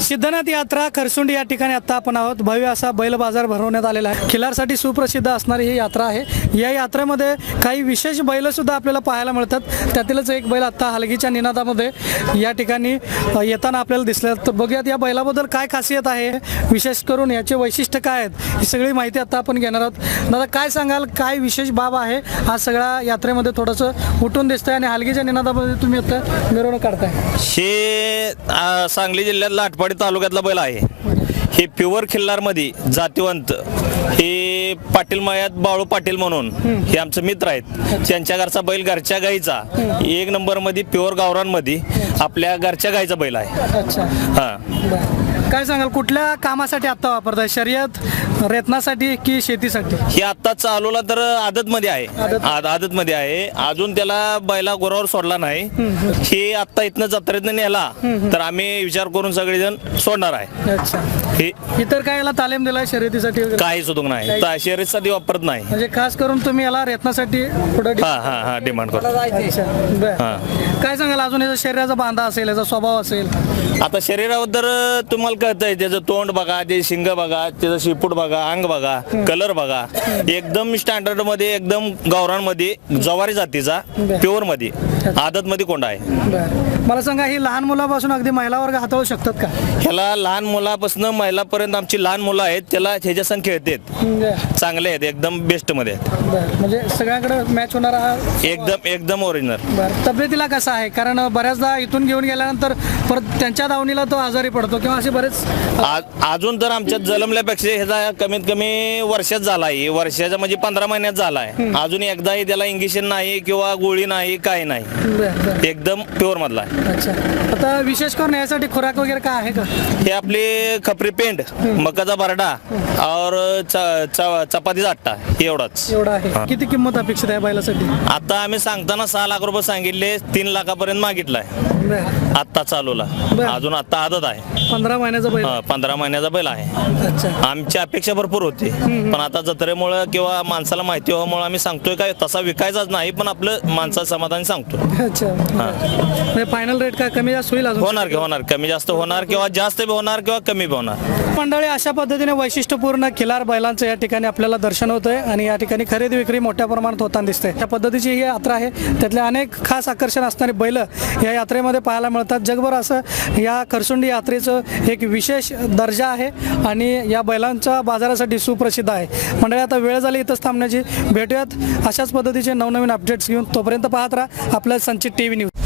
सिद्धनाथ यात्रा खरसुंडी या ठिकाणी आता आपण आहोत. भव्य असा बैल बाजार भरवण्यात आलेला आहे. खिलारसाठी सुप्रसिद्ध असणारी ही यात्रा आहे. या यात्रेमध्ये काही विशेष बैल सुद्धा आपल्याला पाहायला मिळतात. त्यातीलच एक बैल आता हलगीच्या निनादामध्ये या ठिकाणी येताना आपल्याला दिसलं तर बघूयात या बैलाबद्दल काय खासियत आहे विशेष करून याचे वैशिष्ट्य काय आहेत ही सगळी माहिती आता आपण घेणार आहोत. दादा काय सांगाल काय विशेष बाब आहे? हा सगळा यात्रेमध्ये थोडंसं उठून दिसतंय आणि हलगीच्या निनादामध्ये तुम्ही आता मिरवणूक काढताय. हे सांगली जिल्ह्यात आटपाडी तालुक्यातला बैल आहे. हे प्युअर खिल्लारमध्ये जातिवंत हे पाटील मयात बाळू पाटील म्हणून हे आमचे मित्र आहेत. त्यांच्या घरचा बैल घरच्या गाईचा. एक नंबरमध्ये प्युअर गावरांमध्ये आपल्या घरच्या गाईचा बैल आहे. हा. काय सांगाल कुठल्या कामासाठी आता वापरताय? शर्यत रेतनासाठी की शेतीसाठी? हे आता चालूला तर आदत मध्ये आहे. आदत. मध्ये आहे. अजून त्याला बैला गोरावर सोडला नाही. हे आता इथनं जत्रेतनं नेला. तर आम्ही विचार करून सगळेजण सोडणार आहे. हे. इतर काय याला तालीम दिलाय शर्यतीसाठी? काही सुद्धा नाही. ता- शर्यतीसाठी वापरत नाही. म्हणजे खास करून तुम्ही याला रेतनासाठी पुढे हा हा हा डिमांड करतो. काय सांगाल अजून? याचा शरीराचा बांधा असेल याचा स्वभाव असेल? आता शरीराबद्दल तुम्हाला कळतंय त्याचं तोंड बघा ते शिंग बघा त्याचं शिपूट बघा अंग बघा कलर बघा. एकदम स्टँडर्डमध्ये एकदम गावरांमध्ये जवारी जातीचा प्युअरमध्ये आदत मध्ये कोंडा आहे. बर. मला सांगा ही लहान मुलापासून अगदी महिला वर्ग हाताळू शकतात का? ह्याला लहान मुलापासून महिलापर्यंत आमची लहान मुलं आहेत त्याला ह्याच्या संग खेळतात बर चांगले आहेत एकदम बेस्टमध्ये आहेत. बर. म्हणजे सगळ्याकडे मॅच होणारा हा? एकदम एकदम ओरिजिनल बर तब्येतीला कसा आहे? कारण बऱ्याचदा इथून घेऊन गेल्यानंतर परत त्यांच्या दावणीला तो आजारी पडतो किंवा असे बरेच आ- अजून तर आमच्यात जलमल्यापेक्षा ह्याचा कमीत कमी वर्षात झालाय. वर्षाच्या म्हणजे पंधरा महिन्यात झालाय. अजून एकदाही त्याला इंजेक्शन नाही किंवा गोळी नाही काही नाही. बर बर. एकदम प्युअर मधला आहे. अच्छा. आता विशेष करून यासाठी खुराक वगैरे काय आहे का? हे आपले खपरी पेंड मकाचा बरडा और च- च- चपातीचा आट्टा हे एवढाच. एवढं आहे. किती किंमत अपेक्षित आहे बैलासाठी? आता आम्ही सांगताना सहा लाख रुपये सांगितले तीन लाखापर्यंत मागितलाय. बर. आत्ता चालूला. बर. अजून आता आदत आहे. पंधरा महिन्याचा बैल. हा, पंधरा महिन्याचा बैल आहे. अच्छा. आमची अपेक्षा भरपूर होती. पण आता जत्रेमुळं किंवा माणसाला माहिती व्हामुळे आम्ही सांगतोय काय तसा विकायचाच नाही पण आपलं माणसाचं समाधान सांगतो अच्छा. म्हणजे फायनल रेट काय कमी जास्त होईल अजून? होणार की होणार. कमी जास्त होणार किंवा जास्त बी होणार किंवा कमी बी होणार. मंडळी अशा पद्धतीने वैशिष्ट्यपूर्ण खिलार बैलांचं या ठिकाणी आपल्याला दर्शन होतंय आणि या ठिकाणी खरेदी विक्री मोठ्या प्रमाणात होताना दिसते त्या पद्धतीची ही यात्रा आहे. त्यातले अनेक खास आकर्षण असणारी बैल या यात्रेमध्ये पाहायला मिळतात. जगभर असं या खरसुंडी यात्रेचं एक विशेष दर्जा आहे आणि या बैलांच्या बाजारासाठी सुप्रसिद्ध आहे. मंडळी आता वेळ झाली इथंच थांबण्याची. भेटूयात. अशाच पद्धतीचे नवनवीन अपडेट्स घेऊन तोपर्यंत पाहत राहा. आपल्या संचित टी व्ही न्यूज.